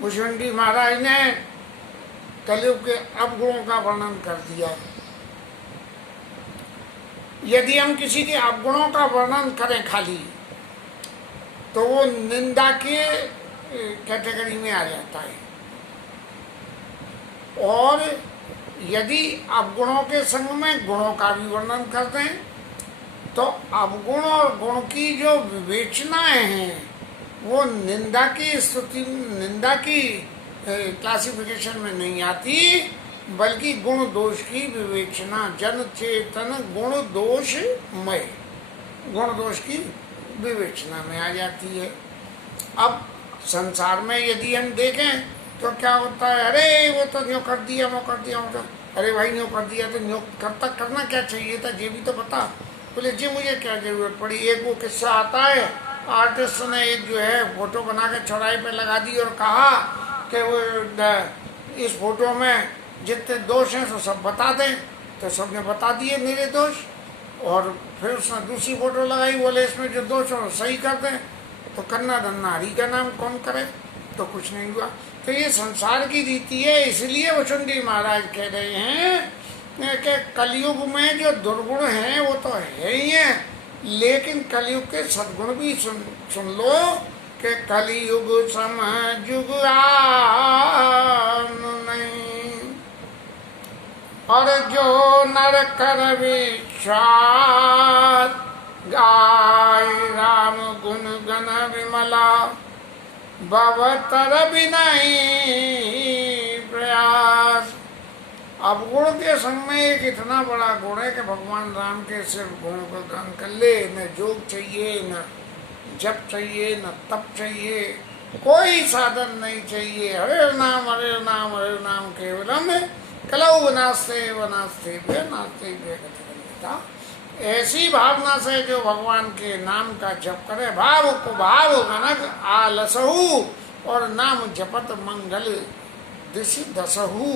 भुजबंडी महाराज ने कलयुग के अवगुणों का वर्णन कर दिया। यदि हम किसी के अवगुणों का वर्णन करें खाली तो वो निंदा के कैटेगरी में आ जाता है, और यदि अवगुणों के संग में गुणों का भी वर्णन करते हैं तो अवगुण और गुण की जो विवेचनाएं हैं वो निंदा की स्तुति, निंदा की क्लासिफिकेशन में नहीं आती, बल्कि गुण दोष की विवेचना, जन चेतन गुण दोषमय, गुण दोष की विवेचना में आ जाती है। अब संसार में यदि हम देखें तो क्या होता है, अरे वो तो न्यों कर दिया, वो कर दिया, वो अरे भाई न्यों कर दिया तो न्यों करना क्या चाहिए था, ये भी तो बता। बोले जी मुझे क्या जरूरत पड़ी। एक वो किस्सा आता है, आर्टिस्ट ने एक जो है फोटो बना के चौराहे पे लगा दी और कहा कि वो इस फोटो में जितने दोष हैं तो सब बता दें, तो सबने बता दिए मेरे दोष, और फिर उसने दूसरी फोटो लगाई, बोले इसमें जो दोष हो सही कर दें, तो कन्ना धन्ना हरि का नाम कौन करे, तो कुछ नहीं हुआ। तो ये संसार की रीति है। इसलिए वसुंधरी महाराज कह रहे हैं कि कलयुग में जो दुर्गुण हैं वो तो है ही है, लेकिन कलयुग के सद्गुण भी सुन लो कि कलयुग सम जुग आन नहीं, और जो नर कर विश्वास गाय राम गुण गण विमला, भवतर बिनाई प्रयास। अवगुण के संग में एक इतना बड़ा गुण है कि भगवान राम के सिर्फ गुणों का गान कर ले। न जोग चाहिए, न जप चाहिए, न तप चाहिए, कोई साधन नहीं चाहिए। हरे नाम हरे नाम हरे नाम केवलम कलौ वनास्ते वनास्ते वे नास्ते वे गतिता। ऐसी भावना से जो भगवान के नाम का जप करे, भाव को भाव गणक आलसहु, और नाम जपत मंगल दिशि दसहु।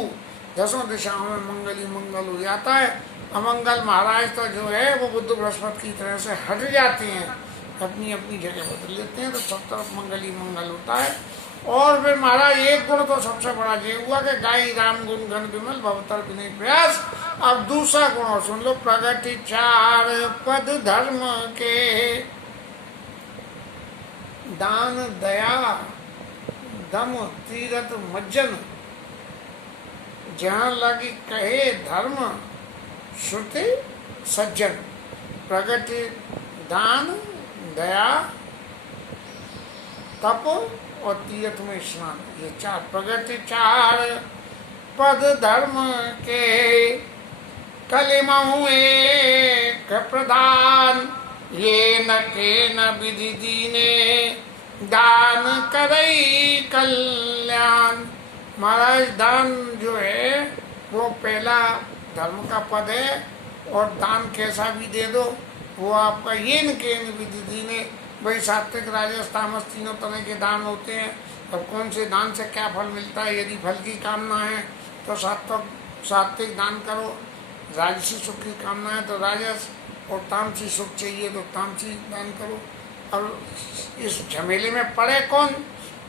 दसों दिशाओं में मंगल ही मंगल हो जाता है। अमंगल महाराज तो जो है वो बुद्ध बृहस्पति की तरह से हट जाते हैं, अपनी अपनी जगह बदल लेते हैं, तो सब तरफ मंगल ही मंगल होता है। और फिर महाराज एक गुण तो सबसे बड़ा ये हुआ कि गाई राम गुण गण विमल भवतर विनय प्रयास। अब दूसरा गुण और सुन लो, प्रगति चार पद धर्म के, दान दया दम तीरथ मज्जन, जहाँ लगी कहे धर्म श्रुति सज्जन। प्रगति दान दया तप और तीर्थ में स्नान, ये चार प्रगति चार पद धर्म के, कलिमहु एक प्रधान, ये न के न विधि दीने, दान करई कल्याण। महाराज दान जो है वो पहला धर्म का पद है, और दान कैसा भी दे दो वो आपका ये न के न विधि दीने। भाई सात्विक राजस तामस तीनों तरह के दान होते हैं। अब कौन से दान से क्या फल मिलता है? यदि फल की कामना है तो सात्विक दान करो, राजसी सुख की कामना है तो राजस, और तामसी सुख चाहिए तो तामसी दान करो। और इस झमेले में पड़े कौन?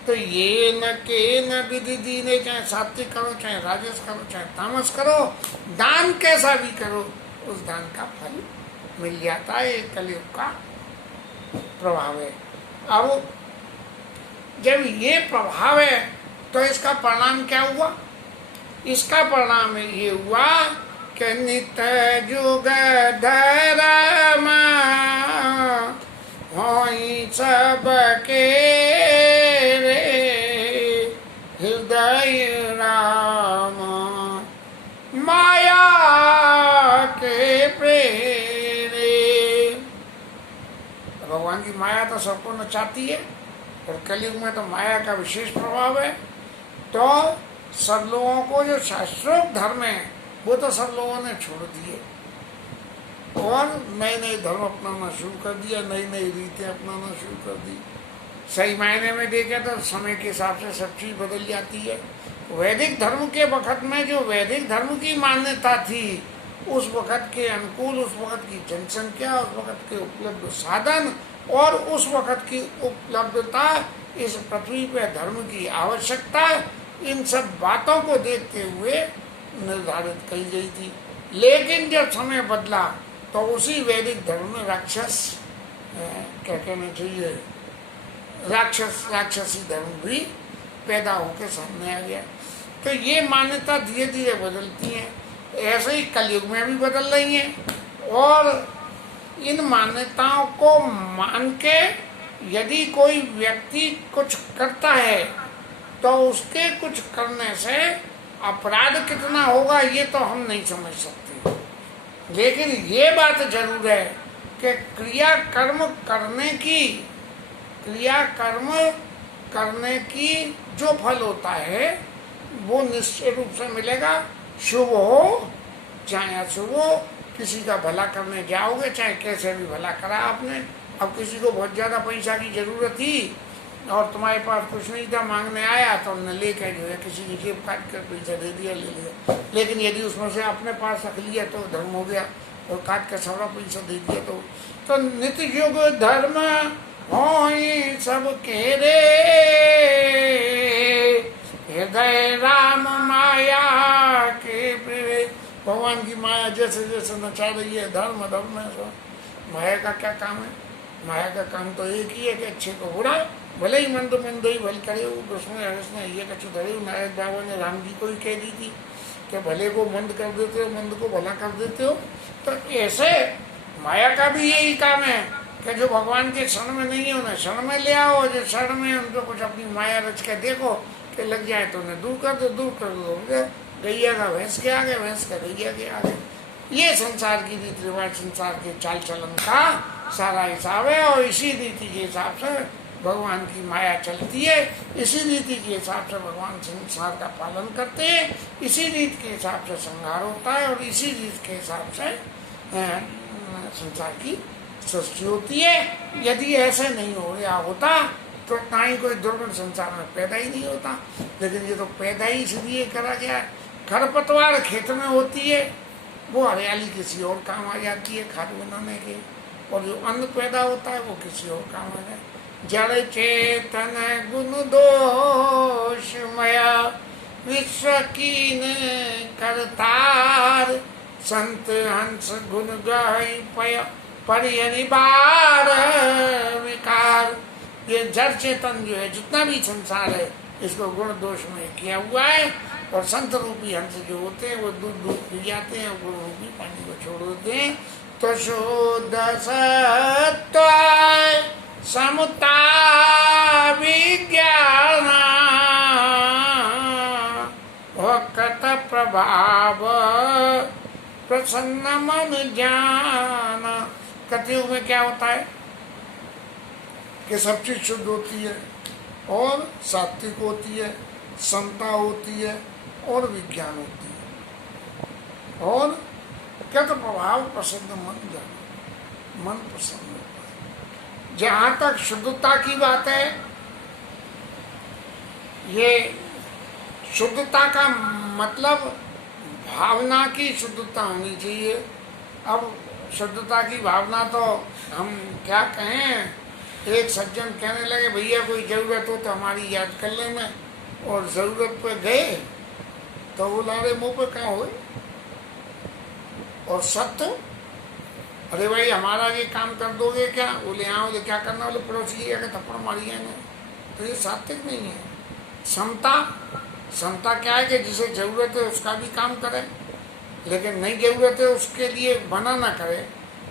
तो ये न के न विधि दीने, चाहे सात्विक करो, चाहे राजस करो, चाहे तामस करो, दान कैसा भी करो, उस दान का फल मिल जाता है। कलयुग का प्रभाव है। अब जब ये प्रभाव है तो इसका परिणाम क्या हुआ? इसका परिणाम ये हुआ कि नित्य जुग धर्म होई सबके रे, हृदय राम माया के प्रेरे। भगवान की माया तो सबको नचाती है, और कलयुग में तो माया का विशेष प्रभाव है। तो सब लोगों को जो शास्त्रोक्त धर्म है वो तो सब लोगों ने छोड़ दिए, और नए नए धर्म अपनाना शुरू कर दिया, नई नई रीतें अपनाना शुरू कर दी। सही मायने में देखें तो समय के हिसाब से सब चीज़ बदल जाती है। वैदिक धर्म के वक़्त में जो वैदिक धर्म की मान्यता थी, उस वक़्त के अनुकूल, उस वक़्त की जनसंख्या, उस वक़्त के उपलब्ध साधन और उस वक़्त की उपलब्धता, इस पृथ्वी पर धर्म की आवश्यकता, इन सब बातों को देखते हुए निर्धारित की गई थी। लेकिन जब समय बदला तो उसी वैदिक धर्म में राक्षस, क्या कहना चाहिए, राक्षसी धर्म भी पैदा होकर सामने आ गया। तो ये मान्यता धीरे धीरे बदलती हैं, ऐसे ही कलयुग में भी बदल रही हैं। और इन मान्यताओं को मान के यदि कोई व्यक्ति कुछ करता है तो उसके कुछ करने से अपराध कितना होगा ये तो हम नहीं समझ सकते। लेकिन ये बात जरूर है कि क्रियाकर्म करने की जो फल होता है वो निश्चित रूप से मिलेगा, शुभ हो चाहे अशुभ हो। किसी का भला करने जाओगे, चाहे कैसे भी भला करा आपने। अब किसी को बहुत ज़्यादा पैसा की ज़रूरत थी और तुम्हारे पास कुछ नहीं था, मांगने आया तो हमने लेकर जो है किसी की जेब काट कर पैसा दे दिया, ले लिया। लेकिन यदि उसमें से अपने पास रख लिया तो धर्म हो गया, और काट कर सारा पैसा दे दिया तो नित्य युग धर्म होई सब के रे, हृदय राम माया के प्रेरे। भगवान की माया जैसे जैसे नचा रही है धर्म में, माया का क्या काम है? माया का काम तो एक ही है कि अच्छे को बुरा, भले ही मंद ही भल करे। उसमें हर्षने ये कछु धरे। नारद बाबा ने राम जी को ही कह दी थी कि भले को मंद कर देते हो, मंद को भला कर देते हो। तो ऐसे माया का भी यही काम है कि जो भगवान के शरण में नहीं है उन्हें शरण में ले आओ, जो शरण में उनको कुछ अपनी माया रच के देखो कि लग जाए तो उन्हें दूर कर दो, दूर कर दो। गैया का भैंस के आगे, भैंस का गैया के आगे। ये संसार की रीति रिवाज, संसार के चाल चलन का सारा हिसाब है। और इसी रीति के हिसाब से भगवान की माया चलती है, इसी रीति के हिसाब से भगवान संसार का पालन करते हैं, इसी रीति के हिसाब से संहार होता है और इसी रीति के हिसाब से संसार की सृष्टि होती है। यदि ऐसे नहीं हो रहा होता तो ना ही कोई दुर्गुण संसार में पैदा ही नहीं होता। लेकिन ये तो पैदा ही इसलिए करा गया है। खरपतवार खेत में होती है, वो हरियाली किसी और काम आ जाती है खाद बनाने के, और जो अन्न पैदा होता है वो किसी और काम आ जाए। जड़ चेतन गुण दोष मया विश्व कीन करतार, संत हंस गुण गाय पय परिनिबार विकार। ये जड़ चेतन जो है, जितना भी संसार है, इसको गुण दोष में किया हुआ है। और संत रूपी हंस जो होते हैं वो दूध दूध पी जाते हैं, गुण रूपी पानी को छोड़ देते हैं। तो शुद्ध सत्व समता विज्ञान भक्त प्रभाव प्रसन्न मन ज्ञान। कलयुग में क्या होता है कि सब चीज शुद्ध होती है और सात्विक होती है, समता होती है और विज्ञान होती है। और क्या तो प्रभाव प्रसन्न मन ज्ञान, मन प्रसन्न होता है। जहाँ तक शुद्धता की बात है, ये शुद्धता का मतलब भावना की शुद्धता होनी चाहिए। अब शुद्धता की भावना तो हम क्या कहें, एक सज्जन कहने लगे भैया कोई ज़रूरत हो तो हमारी याद कर लेना, और ज़रूरत पे गए तो बोला अरे मुँह पे कहाँ हुए। और सत्य, अरे भाई हमारा ये काम कर दोगे क्या, बोले हाँ, बोले क्या करना, बोले पड़ोसी के थप्पड़ मारिए ना। तो ये सात्विक नहीं है। समता, समता क्या है कि जिसे ज़रूरत है उसका भी काम करे, लेकिन नहीं ज़रूरत है उसके लिए मना ना करे,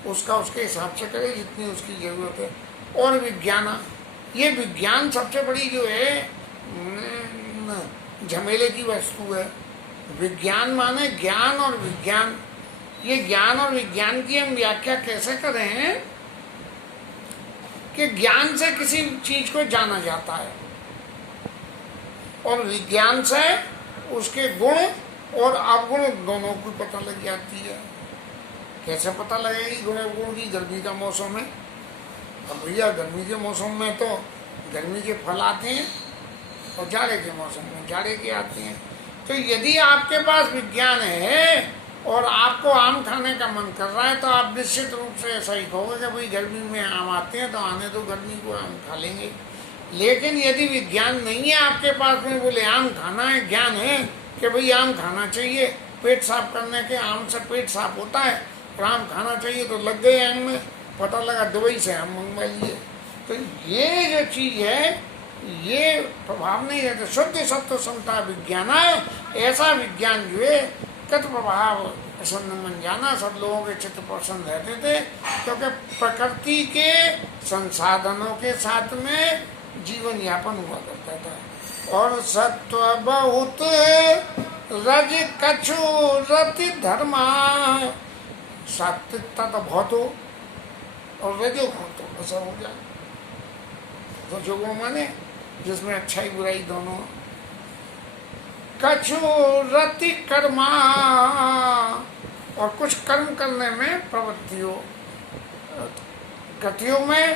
उसका उसके हिसाब से करे जितनी उसकी ज़रूरत है। और विज्ञान, ये विज्ञान सबसे बड़ी जो है झमेले की वस्तु है। विज्ञान माने ज्ञान और विज्ञान। ये ज्ञान और विज्ञान की हम व्याख्या कैसे करें हैं कि ज्ञान से किसी चीज को जाना जाता है और विज्ञान से उसके गुण और अवगुण दोनों को पता लग जाती है। कैसे पता लगेगी गुण अवगुण की? गर्मी का मौसम है, अब भैया गर्मी के मौसम में तो गर्मी के फल आते हैं और जाड़े के मौसम में जाड़े के आते हैं। तो यदि आपके पास विज्ञान है और आपको आम खाने का मन कर रहा है तो आप निश्चित रूप से ऐसा ही कहोगे कि भाई गर्मी में आम आते हैं तो आने दो, गर्मी को आम खा लेंगे। लेकिन यदि विज्ञान नहीं है आपके पास में, बोले आम खाना है, ज्ञान है कि भाई आम खाना चाहिए, पेट साफ करने के आम से पेट साफ होता है, और आम खाना चाहिए तो लग गए आम में, पता लगा दुबई से आम मंगवा लिए। तो ये जो चीज़ है ये प्रभाव नहीं है। तो शुद्ध सत्व समता विज्ञान है, ऐसा विज्ञान जो है कत प्रभाव प्रसन्न मन जाना। सब लोगों के चित्त प्रसन्न रहते थे क्योंकि प्रकृति के संसाधनों के साथ में जीवन यापन हुआ करता था। और सत्व बहुत रज कछु रति धर्मा, सात्विकता तो बहुत हो और रजो बहुत हो, ऐसा हो गया। तो जो माने जिसमें अच्छाई बुराई दोनों। कछु रति कर्मा, और कुछ कर्म करने में प्रवृत्ति हो। गतियों में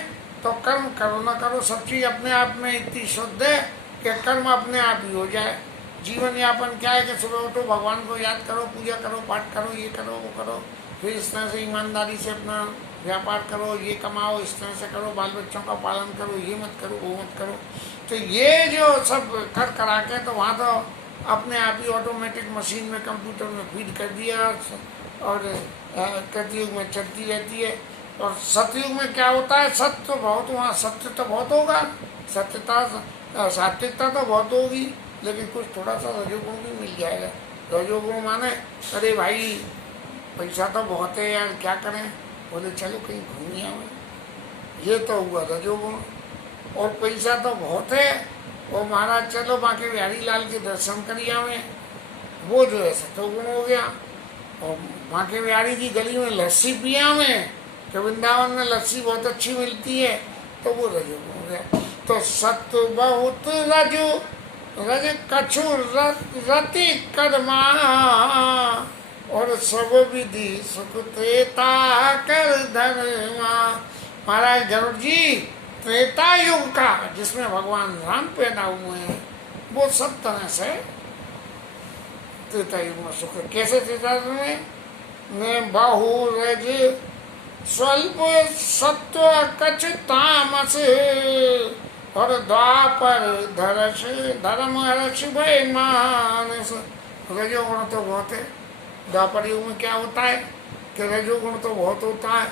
तो कर्म करो ना करो, सब चीज अपने आप में इतनी शुद्ध है कि कर्म अपने आप ही हो जाए। जीवन यापन क्या है कि सुबह उठो, भगवान को याद करो, पूजा करो, पाठ करो, ये करो वो करो, फिर इस तरह से ईमानदारी से अपना व्यापार करो, ये कमाओ, इस तरह से करो, बाल बच्चों का पालन करो, ये मत करो वो मत करो। तो ये जो सब कर करा के तो वहाँ तो अपने आप ही ऑटोमेटिक मशीन में कंप्यूटर में फीड कर दिया और कलयुग में चलती रहती है। और सतयुग में क्या होता है, सत्य तो बहुत, वहाँ सत्य तो बहुत होगा, सत्यता सात्विकता तो बहुत होगी, लेकिन कुछ थोड़ा सा रजोगुण भी मिल जाएगा। रजोगुण माने अरे भाई पैसा तो बहुत है यार, क्या करें, बोले चलो कहीं घूम आवे। ये तो हुआ रजोगुण। और पैसा तो बहुत है, वो महाराज चलो बाकी बिहारी लाल के दर्शन करी आवे, वो जो है सतोगुण हो गया। और बाकी बिहारी की गली में लस्सी पिया में, कि वृंदावन में लस्सी बहुत अच्छी मिलती है, तो वो रजोगुण हो गया। तो सत्व बहुत रजो, रज कछु रति कर्मा, और सब विधि सुख त्रेता कर धर्मा। महाराज गरुड़ जी त्रेता युग का, जिसमें भगवान राम पैदा हुए हैं, वो सब तरह से त्रेता युग में सुख है। कैसे त्रेता युग में बहु रज स्वल्प सत्व कछ तामस, और द्वापर धरस धर्म हर्ष भय मानस। रजोगुण तो बहुत है। द्वापर युग में क्या होता है कि रजोगुण तो बहुत होता है।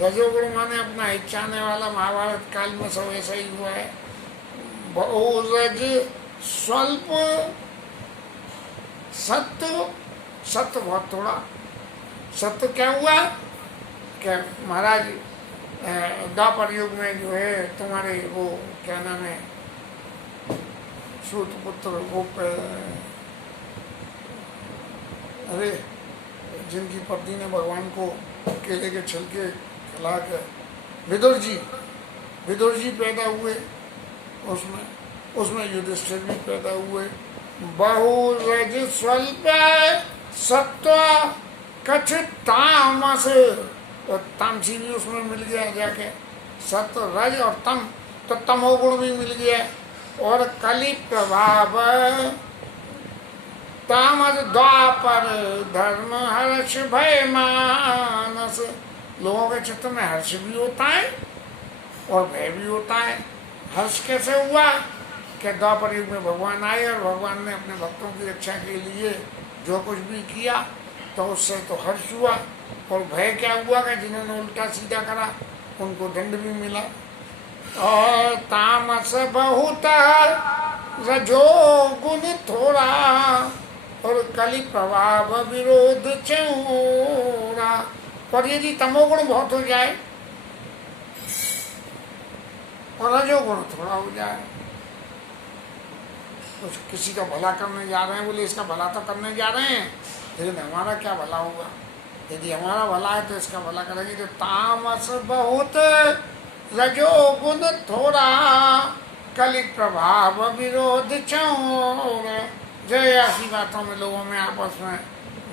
रजोगुण माने अपना इच्छाने वाला, महाभारत काल में सब ऐसा ही हुआ है। बहुरज स्वल्प सत्व, सत्य बहुत थोड़ा। सत्य क्या हुआ कि महाराज द्वापर युग में जो है तुम्हारे वो क्या नाम है, सूत पुत्र वो अरे जिनकी पत्नी ने भगवान को केले के छिलके खिला के, विदुर जी पैदा हुए, उसमें युधिष्ठिर भी पैदा हुए। बहुरज स्वल्प सत्व कछ तामस, और तामसी भी उसमें मिल गया जाके, सत्व रज और तम, तो तमोगुण भी मिल गया। और कलि प्रभाव तामस द्वापर धर्म हर्ष भय मानस। लोगों के चित्त में हर्ष भी होता है और भय भी होता है। हर्ष कैसे हुआ कि द्वापर युग में भगवान आए और भगवान ने अपने भक्तों की रक्षा के लिए जो कुछ भी किया, तो उससे तो हर्ष हुआ। और भय क्या हुआ कि जिन्होंने उल्टा सीधा करा उनको दंड भी मिला। और तामस बहुत रजोगुण थोड़ा, और कलि प्रभाव विरोध चौरा। और यदि तमोगुण बहुत हो जाए और रजोगुण थोड़ा हो जाए, कुछ किसी का भला करने जा रहे हैं, बोले इसका भला तो करने जा रहे हैं, लेकिन हमारा क्या भला होगा? यदि हमारा भला है तो इसका भला करेंगे। तो तामस बहुत रजोगुण थोड़ा, कलि प्रभाव विरोध चौर। जय ऐसी बातों में लोगों में आपस में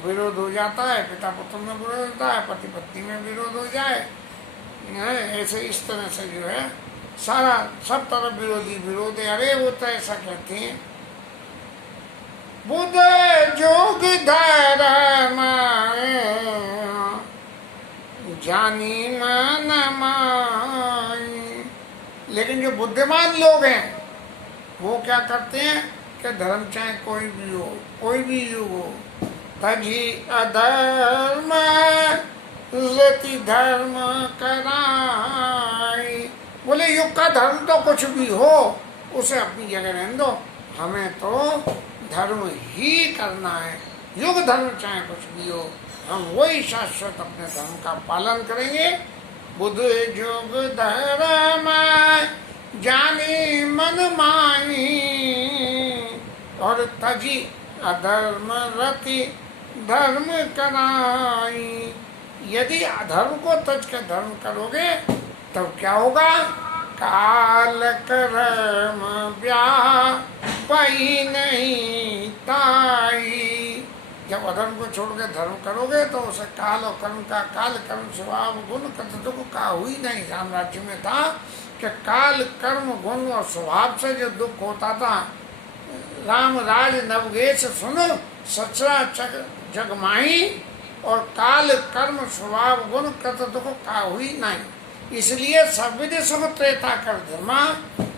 विरोध हो जाता है, पिता पुत्र में विरोध होता है, पति पत्नी में विरोध हो जाए, ऐसे इस तरह से जो है सारा सब तरफ विरोधी विरोध है। अरे वो तो ऐसा कहते हैं, बुध जोग धर्म जानी मन मानी। लेकिन जो बुद्धिमान लोग हैं वो क्या करते हैं कि धर्म चाहे कोई भी हो, कोई भी युग हो, तजी अधर्म रति धर्म कराई। बोले युग का धर्म तो कुछ भी हो, उसे अपनी जगह रहने दो, हमें तो धर्म ही करना है। युग धर्म चाहे कुछ भी हो, हम वही शाश्वत अपने धर्म का पालन करेंगे। बुद्ध जोग धर्म जानी मन मानी, और तजी अधर्म रति धर्म कराई। यदि अधर्म को तज कर धर्म करोगे तब क्या होगा? काल कर्म ब्याह पई नहीं ताई। जब अधर्म को छोड़ के धर्म करोगे तो उसे काल और कर्म का, काल कर्म स्वभाव गुण कर्तव्य को कहा हुई नहीं। साम्राज्य में था कि काल कर्म गुण और स्वभाव से जो दुख होता था, राम राज नवगेश सुन सचरा जगमाही, और काल कर्म स्वभाव गुण कर्तव्य को कहा हुई नहीं। इसलिए सविधि सुख त्रेता कर धर्मा।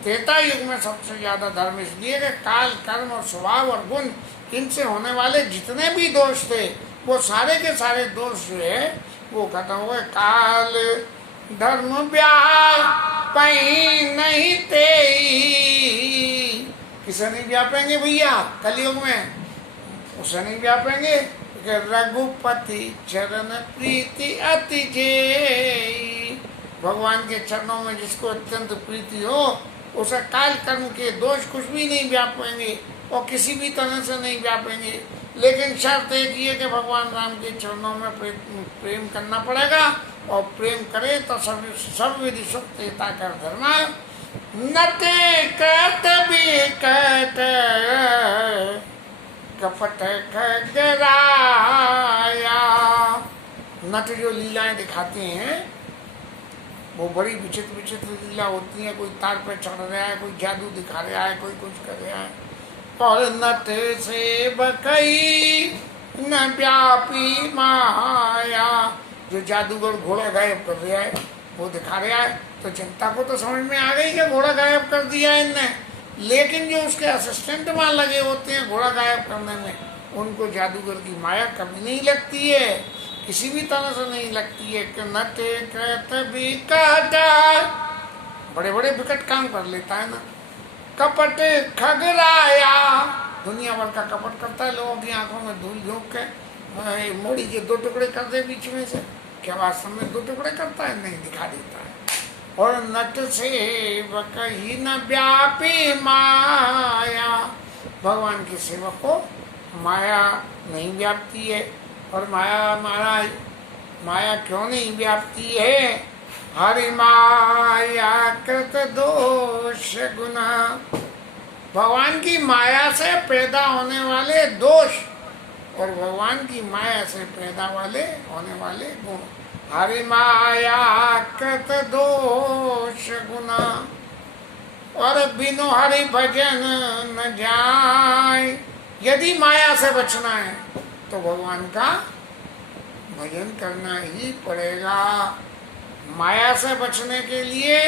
त्रेता युग में सबसे ज्यादा धर्म इसलिए कि काल कर्म और स्वभाव और गुण, इनसे होने वाले जितने भी दोष थे वो सारे के सारे दोष जो है वो खत्म हुए। काल धर्म ब्याह पई नहीं ते, किसे नहीं व्यापेंगे भैया कलयुग में? उसे नहीं व्यापेंगे। कि रघुपति चरण प्रीति अति जेई। भगवान के चरणों में जिसको अत्यंत प्रीति हो, उसे काल कर्म के दोष कुछ भी नहीं व्यापेंगे और किसी भी तरह से नहीं व्यापेंगे। लेकिन शर्त एक ही है कि भगवान राम के चरणों में प्रेम करना पड़ेगा, और प्रेम करे तो सब विधि सुखता कर धर्मा नटे कत बिकट कपट खगराया। नट जो लीलाएं दिखाते हैं वो बड़ी विचित्र विचित्र लीला होती है। कोई तार पे चढ़ रहा है, कोई जादू दिखा रहा है, कोई कुछ कर रहा है। और नट से बकई न व्यापी माया, जो जादूगर घोड़ा गायब कर रहा है वो दिखा रहा है, तो जनता को तो समझ में आ गई कि घोड़ा गायब कर दिया इनने। लेकिन जो उसके असिस्टेंट वहाँ लगे होते हैं घोड़ा गायब करने में, उनको जादूगर की माया कभी नहीं लगती है, किसी भी तरह से नहीं लगती है। कि नटे कृत बिकट, बड़े बड़े विकट काम कर लेता है ना। कपट खगराया, दुनिया भर का कपट करता है, लोगों की आंखों में धूल झोंक के मोड़ी के दो टुकड़े कर दे बीच में से। क्या वास्तव में दो टुकड़े करता है? नहीं, दिखा देता है। और नट से कहीं न व्यापी माया, भगवान के सेवक को माया नहीं व्यापती है। और माया महाराज, माया क्यों नहीं व्यापती है? हरि माया कृत दोष गुना, भगवान की माया से पैदा होने वाले दोष और भगवान की माया से पैदा होने वाले गुण। हरि माया कृत दोष गुना, और बिनु हरि भजन न जाए। यदि माया से बचना है तो भगवान का भजन करना ही पड़ेगा। माया से बचने के लिए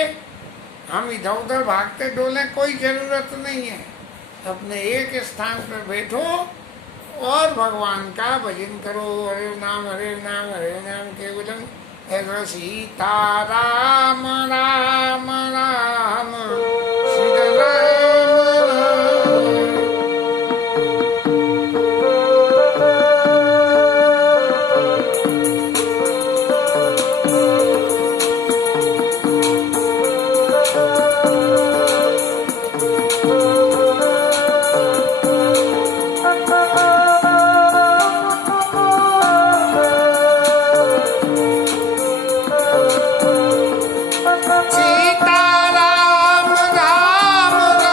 हम इधर उधर भागते डोले कोई जरूरत नहीं है। अपने एक स्थान पर बैठो और भगवान का भजन करो। हरे नाम केवलम। सीता राम राम राम